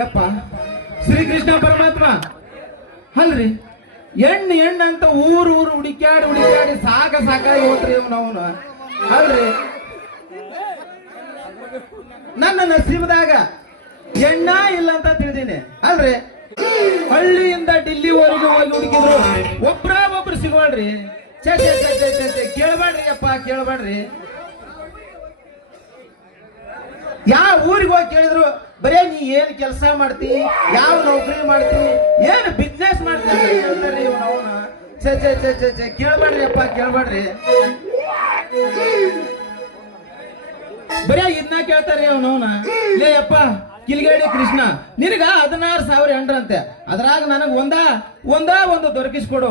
ಯಪ್ಪ ಶ್ರೀಕೃಷ್ಣ ಪರಮಾತ್ಮ ಅಲ್ರಿ ಎಣ್ಣೆ ಅಂತ ಊರು ಹುಡುಕ್ಯಾಡಿ ಸಾಕಾಗಿ ಹೋತ್ರಿ ಅವನು ಅಲ್ರಿ ನನ್ನ ನಸೀಬದಾಗ ಎಣ್ಣ ಇಲ್ಲ ಅಂತ ತಿಳಿದೀನಿ ಅಲ್ರಿ ಹಳ್ಳಿಯಿಂದ ಡಿಲ್ಲಿವರೆಗೂ ಹೋಗಿ ಹುಡುಕಿದ್ರು ಒಬ್ರು ಸಿಗೋಳ್ರಿ ಕೇಳ್ಬೇಡ್ರಿ ಅಪ್ಪ ಕೇಳ್ಬೇಡ್ರಿ ಯಾವ ಊರಿಗೆ ಹೋಗಿ ಕೇಳಿದ್ರು ಬರೇ ನೀ ಏನ್ ಕೆಲಸ ಮಾಡ್ತಿ ಯಾವ ನೌಕರಿ ಮಾಡ್ತಿ ಏನ್ ಬಿಸ್ನೆಸ್ ಮಾಡ್ತಿ ಅಂತಾರ್ರಿ ಅವನ ಕೇಳ್ಬೇಡ್ರಿ ಅಪ್ಪ ಕೇಳ್ಬೇಡ್ರಿ ಬರೇ ಇದನ್ನ ಕೇಳ್ತಾರ್ರಿ ಅವನವನ ಲೇ ಅಪ್ಪ ಕಿಲ್ಗೇಡಿ ಕೃಷ್ಣ ನಿನಗ 16,000 ಎಂಡ್ರಂತೆ ಅದ್ರಾಗ ನನಗ ಒಂದು ದೊರಕಿಸ್ಕೊಡು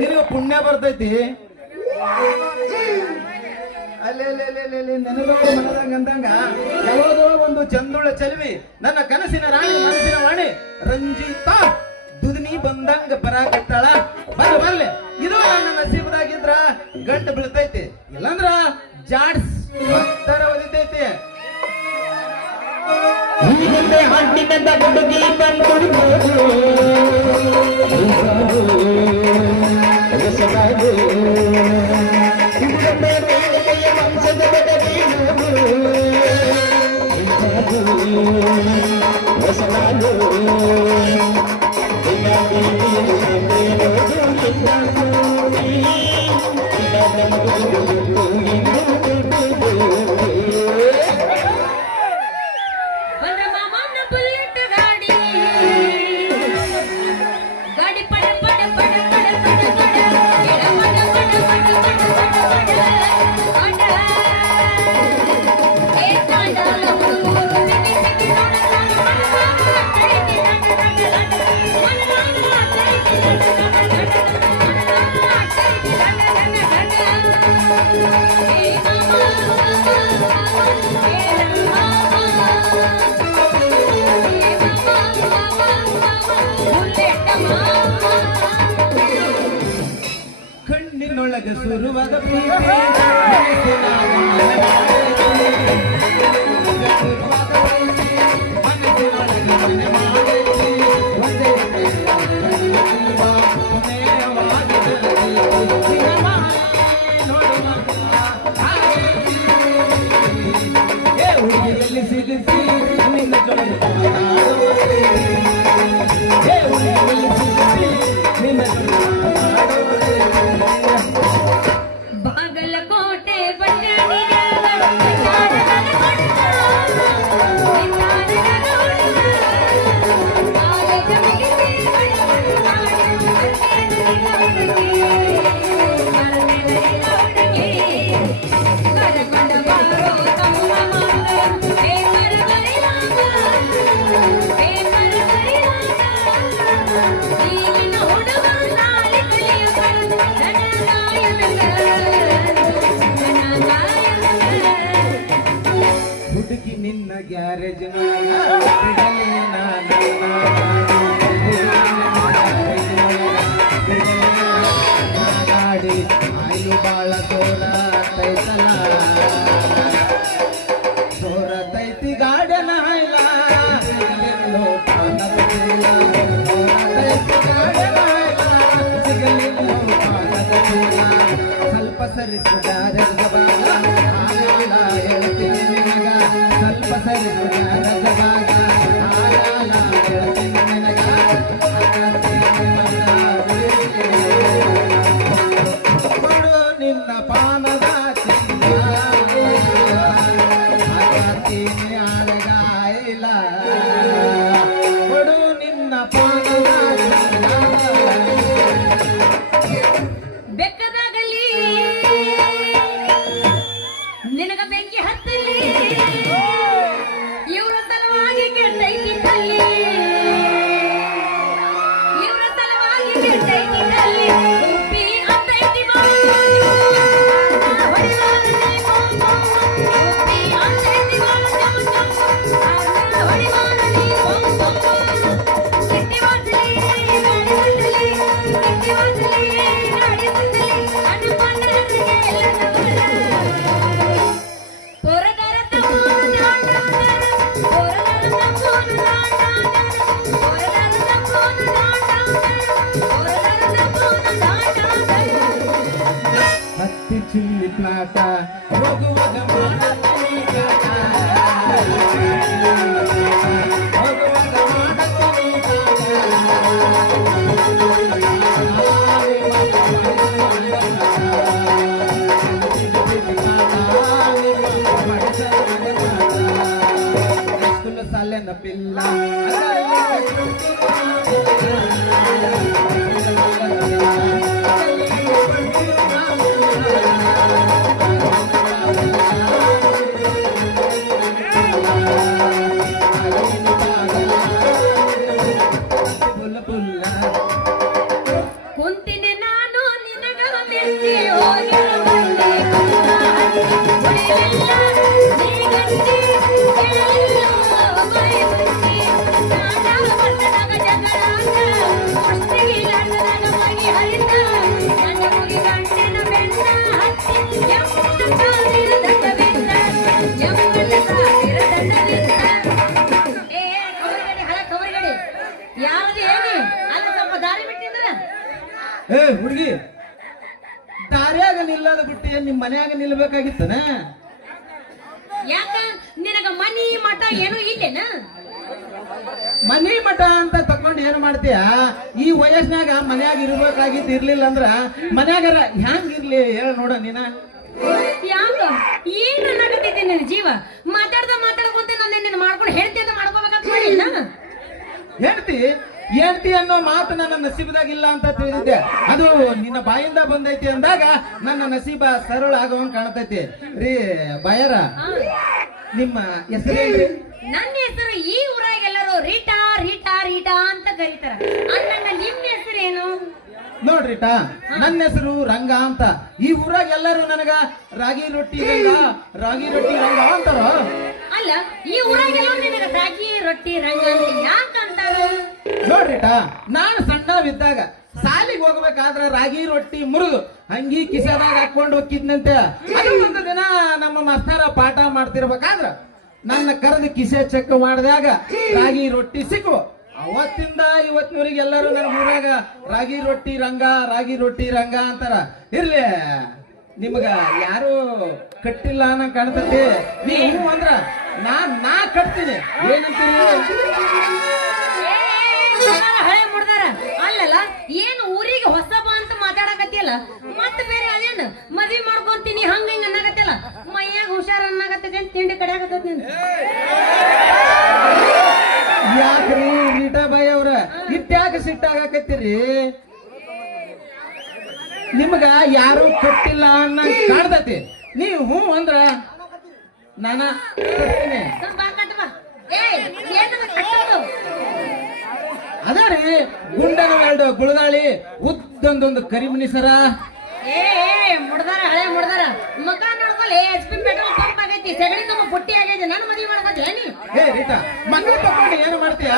ನಿನಗ ಪುಣ್ಯ ಬರ್ತೈತಿ ಅಲ್ಲೇ ಮನದಂಗ ಯಾವುದೋ ಒಂದು ಚಂದುಳ ಚೆಲುವಿ ನನ್ನ ಕನಸಿನ ರಾಣಿ ಮನಸ್ಸಿನ ವಾಣಿ ರಂಜಿತಾ ದುದಿನಿ ಬಂದಂಗ ಬರಾಕತ್ತಾಳ ಬರ್ಲೆ ಇದು ನನ್ನ ನಸೀಬದಾಗಿದ್ರ ಗಂಟು ಬೀಳ್ತೈತಿ ಇಲ್ಲಂದ್ರ ಜಾಡ್ಸ್ ಭಕ್ತರ ಒದಿತೈತಿ ಹಣ್ಣಿನಿಂದ ಹುಡುಗಿ ಕಣ್ಣಿನೊಳಗ ಸುರುವಾದ ಹುಡುಗಿ ನಿನ್ನ ಗ್ಯಾರೇಜ್ ಗಾಡಿ ಆಯ್ಲು ಬಾಳ ಸೋರತೈತಿ ಗಾಡನ ಹಾಯ್ಲ ಸ್ವಲ್ಪ ಸರಿಸಿದಾರ ಹೇಳ್ತೀನಿ ನಿನಗ ಸ್ವಲ್ಪ ಸರಿಸಿದಾರ ಹೇಳ್ತೀನಿ ನಿನಗ ಮಾಡ್ತೀನಿ ಆಳಗಾಯಿಲ್ಲ ಕೊಡು ನಿನ್ನ ಪಾದ ಬೆಕ್ಕದಾಗಲಿ ನಿನಗ ಬೆಂಕಿ ಹತ್ತಲಿ ಇವರ ಸಲುವಾಗಿ ಕೆಟ್ಟೈತಿ ತಲ್ಲಿ ಇವರ ಸಲುವಾಗಿ ಕೆಟ್ಟೈತಿ ತಲ್ಲಿ ಉಪ್ಪಿ ಅಂತೈತಿ ಹತ್ತಿ ಚಿಲ್ಲಿ ಪ್ಲಾಟ ಹೋಗುವಾಗ ಮಾಡತೀನಿ ಕಾಟ. ಹೋಗುವಾಗ ಮಾಡತೀನಿ ಕಾಟ. ಸ್ಕೂಲ್ ಸಾಲೆನ ಪಿಲ್ಲ ಕುಂತಿನಿ ನಾನು ನಿನಗ ಮೆಚ್ಚಿ ಹೋಗಿ ಬಂದೆ ಹೊಡೆಯಲಿಲ್ಲ ನೀ ಗಟ್ಟಿ ಕೇಳಲಿಲ್ಲ ಬಯಸಿ ನಾಡ ಬರ್ತದಾಗ ಜಗಳಾಗ ಕುಸ್ತಿಗಿಲ್ಲಾರ್ದಾಗ ಮಗಿ ಹರಿತ ನನ್ನ ಮುಗಿ ಗಂಟಿನ ಬೆನ್ನ ಹತ್ತಿ ಎಮ್ಮನ ಸಾವಿರ ದಂಡ ಬಿದ್ದ ಎಮ್ಮನ ಸಾವಿರ ದಂಡ ಬಿದ್ದ ಏ ಕವರಿಗಡಿ ಹಳ ಕವರಿಗಡಿ ಯಾವ್ದು ಹೇಳಿ ಅಲ್ಲ ಸ್ವಲ್ಪ ದಾರಿ ಬಿಟ್ಟಿದ್ರ ಏ ಹುಡುಗಿ ದಾರ್ಯಾಗ ನಿಲ್ಲದ ಬಿಟ್ಟು ನಿಮ್ ಮನ್ಯಾಗ ನಿಲ್ಬೇಕಾಗಿತ್ತನ ಯಾಕ ನಿನಗ ಮನಿ ಮಠ ಏನೂ ಇಲ್ಲೇನ ಮನಿ ಮಠ ಅಂತ ತಕೊಂಡ್ ಏನ್ ಮಾಡ್ತೀಯ ಈ ವಯಸ್ಸಿನಾಗ ಮನ್ಯಾಗ ಇರ್ಬೇಕಾಗಿತ್ತು ಇರ್ಲಿಲ್ಲ ಅಂದ್ರ ಮನ್ಯಾಗರ ಹ್ಯಾಂಗ್ ಇರ್ಲಿ ಹೇಳ ನೋಡ ನೀನ ಯಾಕ ಏನ್ ಅನ್ನಕತ್ತೈತಿ ನಿನ್ನ ಜೀವ ಮಾತಾಡ್ಕೊಂತ ನಾನು ನಿನ್ನ ಮಾಡ್ಕೊಂಡು ಹೇಳ್ತಿ ಅಂತ ಮಾಡ್ಕೋಬೇಕಂತ ಮಾಡಿಲ್ಲ ಹೇಳ್ತಿ ಅನ್ನೋ ಮಾತು ನನ್ನ ನಸೀಬದಾಗಿಲ್ಲ ಅಂತ ತಿಳಿದಿದ್ದೆ ಅದು ನಿನ್ನ ಬಾಯಿಂದ ಬಂದೈತಿ ಅಂದಾಗ ನನ್ನ ನಸೀಬ ಸರಳ ಆಗುವಂಗ್ ಕಾಣ್ತೈತಿ ರೀ ಬಾಯರ ನಿಮ್ಮ ಹೆಸರೇನ್ರಿ ನನ್ನ ಹೆಸರು ಈ ಊರಾಗ ಎಲ್ಲರೂ ರೀಟಾ ರೀಟಾ ರೀಟಾ ಅಂತ ಕರೀತಾರ ಅಣ್ಣ ನಿಮ್ಮ ಹೆಸರೇನು ನೋಡ್ರಿಟಾ ನನ್ನ ಹೆಸರು ರಂಗ ಅಂತ ಈ ಊರಾಗ ಎಲ್ಲರೂ ನನಗ ರಾಗಿ ರೊಟ್ಟಿ ರಂಗ ಅಂತಾರ ಅಲ್ಲ ಈ ಊರಾಗೆಲ್ಲ ನಿನಗ ರಾಗಿ ರೊಟ್ಟಿ ರಂಗ ಅಂತ ಯಾಕಂತಾರ ನೋಡ್ರಿಟಾ ನಾನು ಸಣ್ಣವಿದ್ದಾಗ ಸಾಲಿಗೆ ಹೋಗ್ಬೇಕಾದ್ರ ರಾಗಿ ರೊಟ್ಟಿ ಮುರಿದು ಅಂಗಿ ಕಿಸೆದಾಗ ಹಾಕೊಂಡು ಹೋಗಿದ್ನಂತೆ ಅದು ಒಂದು ದಿನ ನಮ್ಮ ಮಾಸ್ತರ ಪಾಠ ಮಾಡ್ತಿರ್ಬೇಕಾದ್ರ ನನ್ನ ಕರೆದು ಕಿಸೆ ಚೆಕ್ ಮಾಡಿದಾಗ ರಾಗಿ ರೊಟ್ಟಿ ಸಿಕ್ಕವು ಅವತ್ತಿಂದ ಇವತ್ತಿನವರೆಗೆ ಎಲ್ಲರೂ ನನ್ನ ಊರಾಗ ರಾಗಿ ರೊಟ್ಟಿ ರಂಗ ಅಂತಾರ ಇರ್ಲಿ ನಿಮಗ ಯಾರು ಕಟ್ಟಿಲ್ಲ ಅನ್ನಂಗ್ ಕಾಣ್ತತಿ ನೀವು ಅಂದ್ರ ನಾ ಕಟ್ತೀನಿ ಏನಂತೀರಿ ಹಳೆ ಮುಡ್ದಾರ ಅಲ್ಲಲ್ಲ ಏನು ಊರಿಗೆ ಹೊಸಬ ಅಂತ ಮಾತಾಡಕತ್ತಿಯಲ್ಲ ಮತ್ತೆ ಬೇರೆ ಅದೇನು ಮದ್ವಿ ಮಾಡ್ಕೊಂತೀನಿ ಹಂಗ ಹಿಂಗ ಅನ್ನಕತ್ತಿಯಲ್ಲ ಮೈಯಾಗ ಹುಷಾರ ಅನ್ನಕತ್ತೈತಿ ಅಂತ ತಿಂಡಿ ಕಡಿಯಾಕತ್ತೈತಿ ನಿಂದು ಯಾಕ್ರಿ ರೀಟಾಬಾಯಿ ಅವ್ರ ಇಟ್ಯಾಕ ಸಿಟ್ಟಾಗಕತ್ತೀರಿ ನಿಮ್ಗ ಯಾರು ಕಟ್ಟಿಲ್ಲ ಅನ್ನಂಗ್ ಕಾಣ್ತತಿ ನೀವು ಹ್ಞೂ ಅಂದ್ರ ನಾನ ಕಟ್ತೀನಿ ಅದ ರೀ ಗುಂಡನ ಎರಡು ಗುಳದಾಳಿ ಉದ್ದೊಂದೊಂದು ಕರಿಮಣಿ ಸರ ಏ ಮುಡ್ದಾರ ಹಳೆ ಮುಡ್ದಾರ ಮಗ ನೋಡ್ಕೊಲ್ ಎಚ್ ಪಿ ಪೆಟ್ರೋಲ್ ಪಂಪ್ ಆಗೈತಿ ಸಗಣಿ ತುಂಬ ಪುಟ್ಟಿ ಆಗೈತಿ ನಾನು ಮದುವೆ ಮಾಡ್ಕೊತೀಯ ನೀ ಏ ರೀಟಾ ಮಕ್ಕಳು ತಕೊಂಡು ಏನು ಮಾಡ್ತೀಯ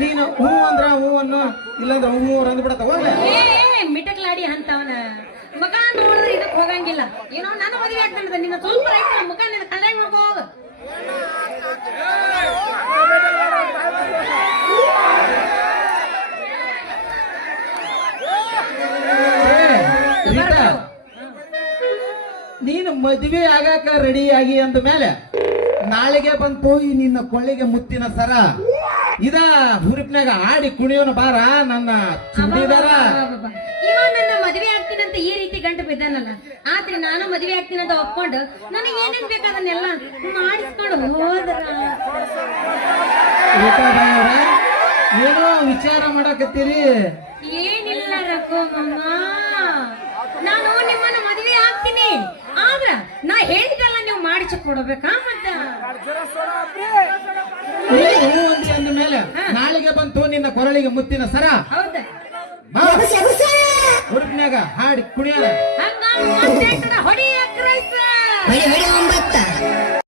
ನೀನು ಹೂ ಅಂದ್ರ ಹೂ ಅನ್ನು ಇಲ್ಲಂದ್ರ ಹೂ ಅಂದ್ಬಿಡತ್ತ ಏ ಮಿಟಕ್ಲಾಡಿ ಅಂತವನ ಮಗ ನೋಡಿದ್ರೆ ಇದಕ್ ಹೋಗಂಗಿಲ್ಲ ಏನೋ ನನ್ನ ಮದುವೆ ಆಗ್ತಾನದ ನಿನ್ನ ಸ್ವಲ್ಪ ರೈತ ಮಗ ನಿನ್ನ ಕಲ್ಯಾಣ ಮಾಡ್ಕೋ ಹೋಗ ನೀನು ಮದುವೆ ಆಗಾಕ ರೆಡಿ ಆಗಿ ಅಂದ ಮೇಲೆ ನಾಳೆಗೆ ಬಂತು ಈ ನಿನ್ನ ಕೊಳ್ಳಿಗೆ ಮುತ್ತಿನ ಸರ ಇದ ಹುರುಪ್ನಾಗ ಆಡಿ ಕುಣಿಯೋನ ಬಾರ ನನ್ನ ಚುಡಿದಾರ. ಅಬ್ಬಬ್ಬಬ್ಬ. ಇವ ನನ್ನ ಮದ್ವೆ ಆಗ್ತೀನಂತ ಈ ರೀತಿ ಗಂಟು ಬಿದ್ದಾನಲ್ಲ, ಆದ್ರೆ ನಾನು ಮದ್ವೆ ಆಗ್ತೀನಂತ ಒಪ್ಕೊಂಡು ನನಗೆ ಏನೇನ್ ಬೇಕಾದನ್ನೆಲ್ಲ ಮಾಡಿಸ್ಕೊಂಡು ಹೋದ್ರ ರೂಪಾಬಾಯಿ ಅವ್ರ, ಏನೋ ವಿಚಾರ ಮಾಡಕತ್ತೀರಿ. ಏನಿಲ್ಲ ರಘು ಮಾಮ, ನಾನು ನಿಮ್ಮನ್ನ ಮದ್ವೆ ಆಗ್ತೀನಿ, ಆದ್ರ ನಾ ಹೇಳಿದೆಲ್ಲ ನೀವು ಮಾಡಿಸಿ ಕೊಡ್ಬೇಕಾ? ಮತ್ತ ನೀನು ಒಂದಿ ಅಂದ ಮೇಲೆ ನಾಳೆಗೆ ಬಂತು ನಿನ್ನ ಕೊರಳಿಗೆ ಮುತ್ತಿನ ಸರ. ಹೌದ? ಹುರುಪ್ನ್ಯಾಗ ಹಾಡಿ ಕುಣಿಯೋಣ. ಹಂಗ ಹೊಡಿ ಎಗ್ರೈಸ್.